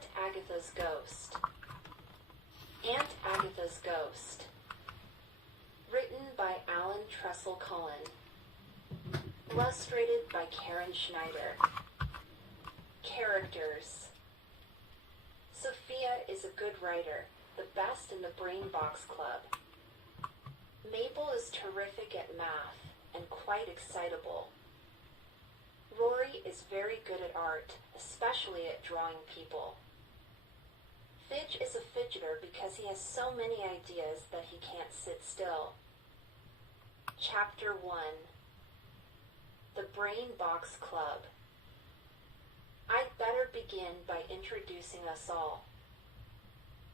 Aunt Agatha's Ghost. Aunt Agatha's Ghost. Written by Alan Tressel Cullen. Illustrated by Karen Schneider. Characters. Sophia is a good writer, the best in the Brain Box Club. Mabel is terrific at math and quite excitable. Rory is very good at art, especially at drawing people. Fidge is a fidgeter because he has so many ideas that he can't sit still. Chapter 1. The Brain Box Club. I'd better begin by introducing us all.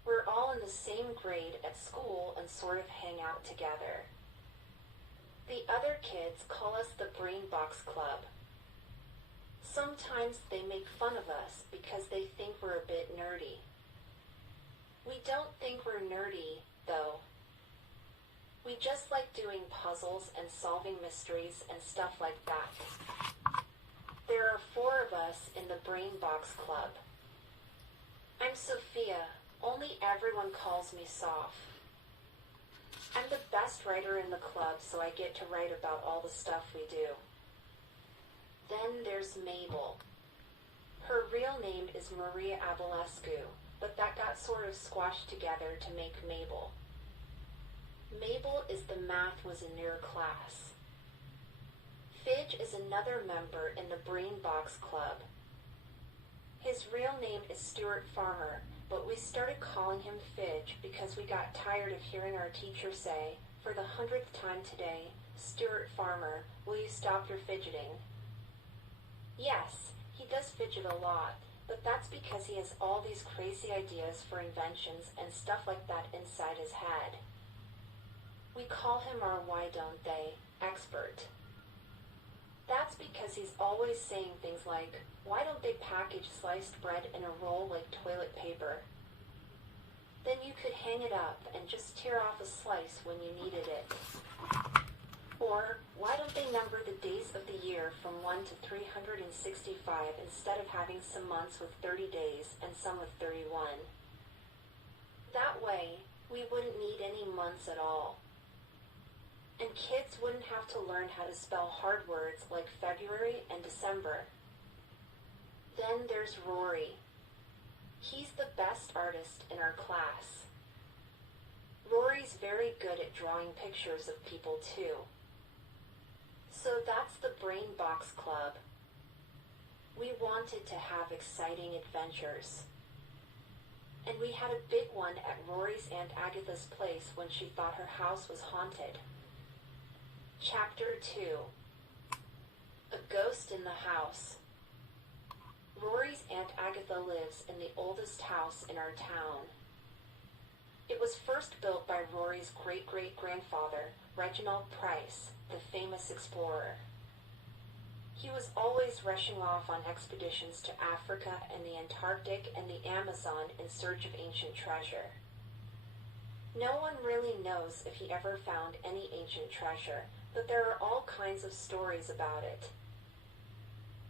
We're all in the same grade at school and sort of hang out together. The other kids call us the Brain Box Club. Sometimes they make fun of us because they think we're a bit nerdy. We don't think we're nerdy, though. We just like doing puzzles and solving mysteries and stuff like that. There are 4 of us in the Brain Box Club. I'm Sophia, only everyone calls me Soph. I'm the best writer in the club, so I get to write about all the stuff we do. Then there's Mabel. Her real name is Maria Abalescu, but that got sort of squashed together to make Mabel. Mabel is the math was a nerd class. Fidge is another member in the Brain Box Club. His real name is Stuart Farmer, but we started calling him Fidge because we got tired of hearing our teacher say, for the 100th time today, Stuart Farmer, will you stop your fidgeting? Yes, he does fidget a lot, but that's because he has all these crazy ideas for inventions and stuff like that inside his head. We call him our why don't they expert. That's because he's always saying things like, why don't they package sliced bread in a roll like toilet paper? Then you could hang it up and just tear off a slice when you needed it. Or, why don't they number the days of the year from 1 to 365 instead of having some months with 30 days and some with 31? That way, we wouldn't need any months at all. And kids wouldn't have to learn how to spell hard words like February and December. Then there's Rory. He's the best artist in our class. Rory's very good at drawing pictures of people too. So that's the Brain Box Club. We wanted to have exciting adventures. And we had a big one at Rory's Aunt Agatha's place when she thought her house was haunted. Chapter 2. A Ghost in the House. Rory's Aunt Agatha lives in the oldest house in our town. It was first built by Rory's great-great-grandfather, Reginald Price, the famous explorer. He was always rushing off on expeditions to Africa and the Antarctic and the Amazon in search of ancient treasure. No one really knows if he ever found any ancient treasure, but there are all kinds of stories about it.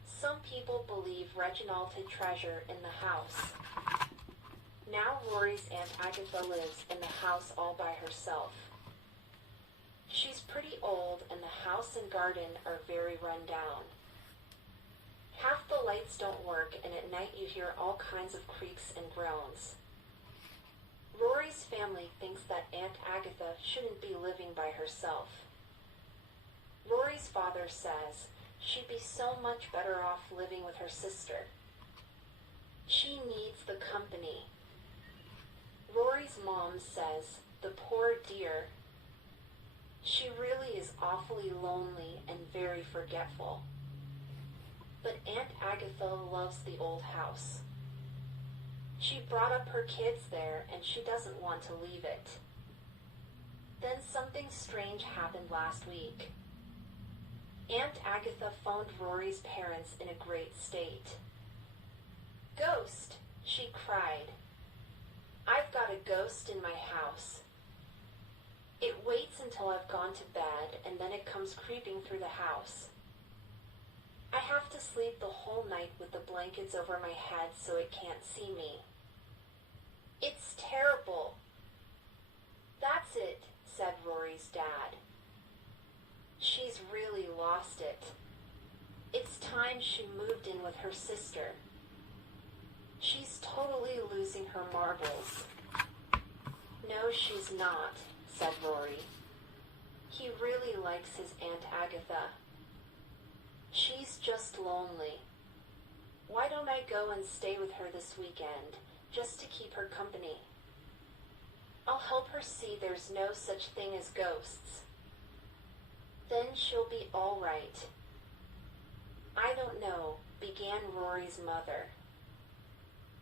Some people believe Reginald hid treasure in the house. Now Rory's Aunt Agatha lives in the house all by herself. She's pretty old and the house and garden are very run down. Half the lights don't work and at night you hear all kinds of creaks and groans. Rory's family thinks that Aunt Agatha shouldn't be living by herself. Rory's father says she'd be so much better off living with her sister. She needs the company. Rory's mom says, the poor dear. She really is awfully lonely and very forgetful. But Aunt Agatha loves the old house. She brought up her kids there and she doesn't want to leave it. Then something strange happened last week. Aunt Agatha phoned Rory's parents in a great state. Ghost, she cried. I've got a ghost in my house. It waits until I've gone to bed and then it comes creeping through the house. I have to sleep the whole night with the blankets over my head so it can't see me. It's terrible. That's it, said Rory's dad. She's really lost it. It's time she moved in with her sister. She's totally losing her marbles. No, she's not, said Rory. He really likes his Aunt Agatha. She's just lonely. Why don't I go and stay with her this weekend, just to keep her company? I'll help her see there's no such thing as ghosts. Then she'll be all right. I don't know, began Rory's mother.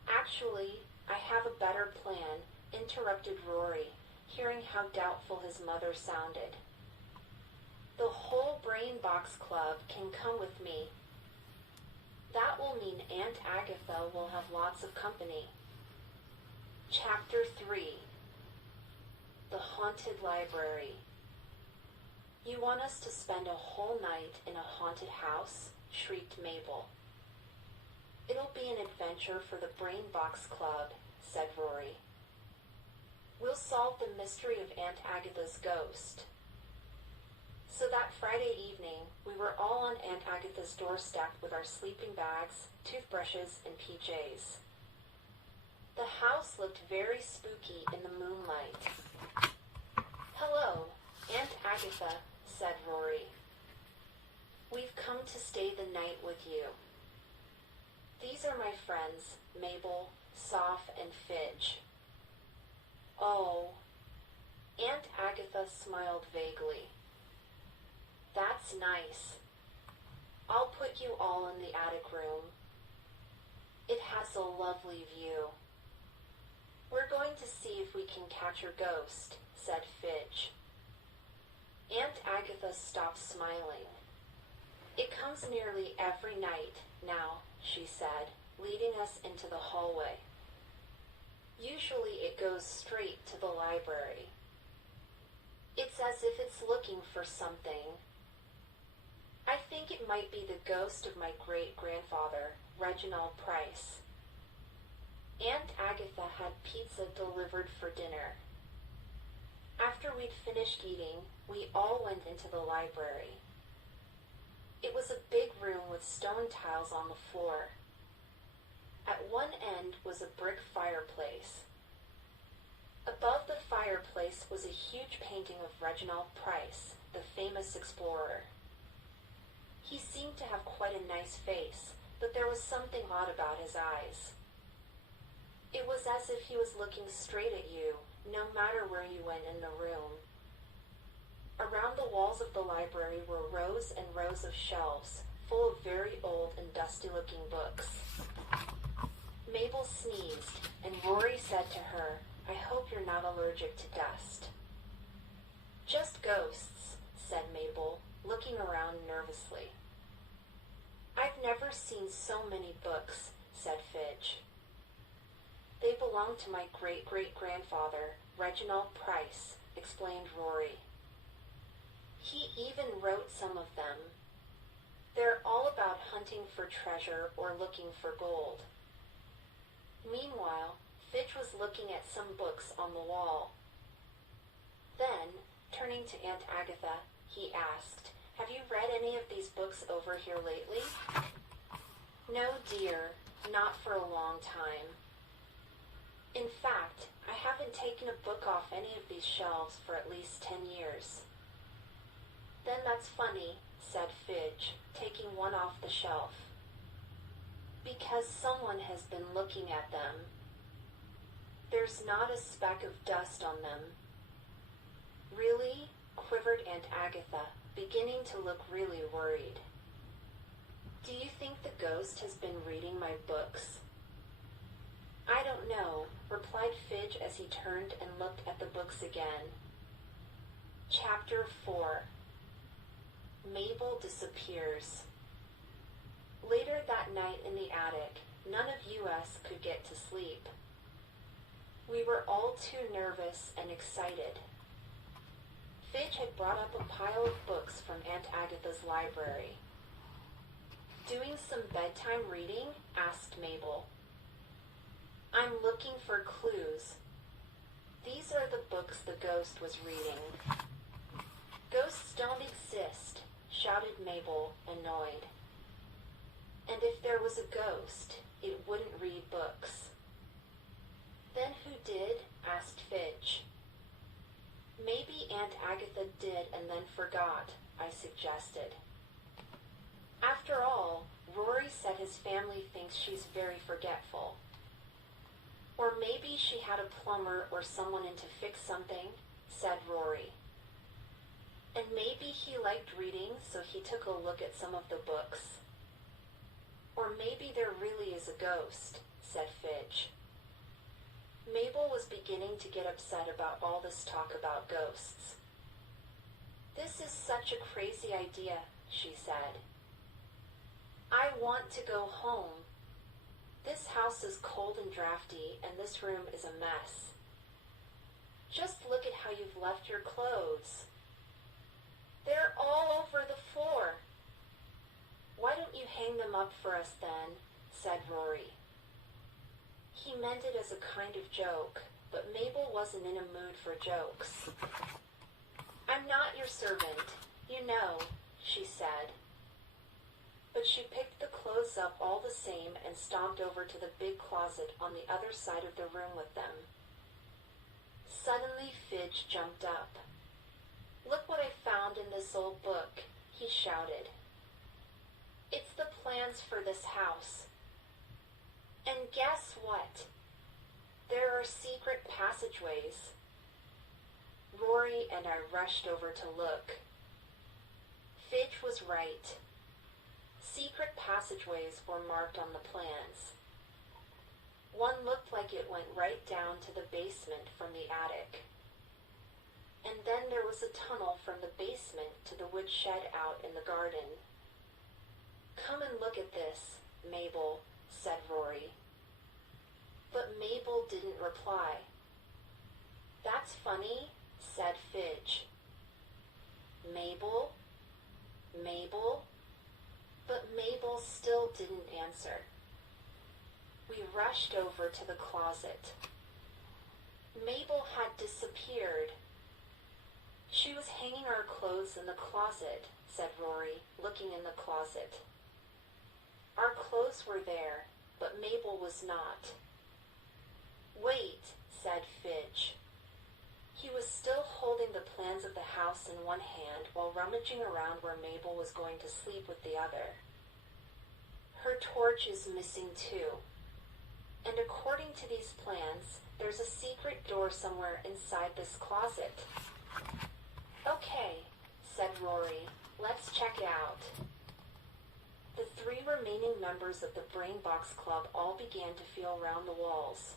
Actually, I have a better plan, interrupted Rory, hearing how doubtful his mother sounded. The whole Brain Box Club can come with me. That will mean Aunt Agatha will have lots of company. Chapter 3. The Haunted Library. You want us to spend a whole night in a haunted house? Shrieked Mabel. It'll be an adventure for the Brain Box Club, said Rory. We'll solve the mystery of Aunt Agatha's ghost. So that Friday evening, we were all on Aunt Agatha's doorstep with our sleeping bags, toothbrushes, and PJs. The house looked very spooky in the moonlight. Hello, Aunt Agatha, said Rory. We've come to stay the night with you. These are my friends, Mabel, Soph, and Fidge. Oh, Aunt Agatha smiled vaguely. That's nice. I'll put you all in the attic room. It has a lovely view. We're going to see if we can catch your ghost, said Fidge. Aunt Agatha stopped smiling. It comes nearly every night now, she said, leading us into the hallway. Usually it goes straight to the library. It's as if it's looking for something. I think it might be the ghost of my great-grandfather, Reginald Price. Aunt Agatha had pizza delivered for dinner. After we'd finished eating, we all went into the library. It was a big room with stone tiles on the floor. At one end was a brick fireplace. Above the fireplace was a huge painting of Reginald Price, the famous explorer. He seemed to have quite a nice face, but there was something odd about his eyes. It was as if he was looking straight at you, no matter where you went in the room. Around the walls of the library were rows and rows of shelves, full of very old and dusty-looking books. Mabel sneezed, and Rory said to her, I hope you're not allergic to dust. Just ghosts, said Mabel, looking around nervously. I've never seen so many books, said Fidge. They belong to my great-great-grandfather, Reginald Price, explained Rory. He even wrote some of them. They're all about hunting for treasure or looking for gold. Meanwhile, Fidge was looking at some books on the wall. Then, turning to Aunt Agatha, he asked, Have you read any of these books over here lately? No, dear, not for a long time. In fact, I haven't taken a book off any of these shelves for at least 10 years. Then that's funny, said Fidge, taking one off the shelf. Because someone has been looking at them. There's not a speck of dust on them. Really? Quivered Aunt Agatha, beginning to look really worried. Do you think the ghost has been reading my books? I don't know, replied Fidge as he turned and looked at the books again. Chapter 4. Mabel disappears. Later that night in the attic, none of us could get to sleep. We were all too nervous and excited. Fidge had brought up a pile of books from Aunt Agatha's library. Doing some bedtime reading? Asked Mabel. I'm looking for clues. These are the books the ghost was reading. Ghosts don't exist, shouted Mabel, annoyed. And if there was a ghost, it wouldn't read books. Then who did? Asked Fidge. Maybe Aunt Agatha did and then forgot, I suggested. After all, Rory said his family thinks she's very forgetful. Or maybe she had a plumber or someone in to fix something, said Rory. And maybe he liked reading, so he took a look at some of the books. Or maybe there really is a ghost, said Fidge. Mabel was beginning to get upset about all this talk about ghosts. This is such a crazy idea, she said. I want to go home. This house is cold and drafty, and this room is a mess. Just look at how you've left your clothes. They're all over the floor. Why don't you hang them up for us then? Said Rory. He meant it as a kind of joke, but Mabel wasn't in a mood for jokes. I'm not your servant, you know, she said. But she picked the clothes up all the same and stomped over to the big closet on the other side of the room with them. Suddenly Fidge jumped up. Look what I found in this old book, he shouted. It's the plans for this house. And guess what? There are secret passageways. Rory and I rushed over to look. Fidge was right. Secret passageways were marked on the plans. One looked like it went right down to the basement from the attic. And then there was a tunnel from the basement to the woodshed out in the garden. Come and look at this, Mabel, said Rory. But Mabel didn't reply. That's funny, said Fidge. Mabel? Mabel? But Mabel still didn't answer. We rushed over to the closet. Mabel had disappeared. She was hanging our clothes in the closet, said Rory, looking in the closet. Our clothes were there, but Mabel was not. Wait, said Fidge. He was still holding the plans of the house in one hand while rummaging around where Mabel was going to sleep with the other. Her torch is missing too. And according to these plans, there's a secret door somewhere inside this closet. Okay, said Rory. Let's check it out. The 3 remaining members of the Brain Box Club all began to feel around the walls.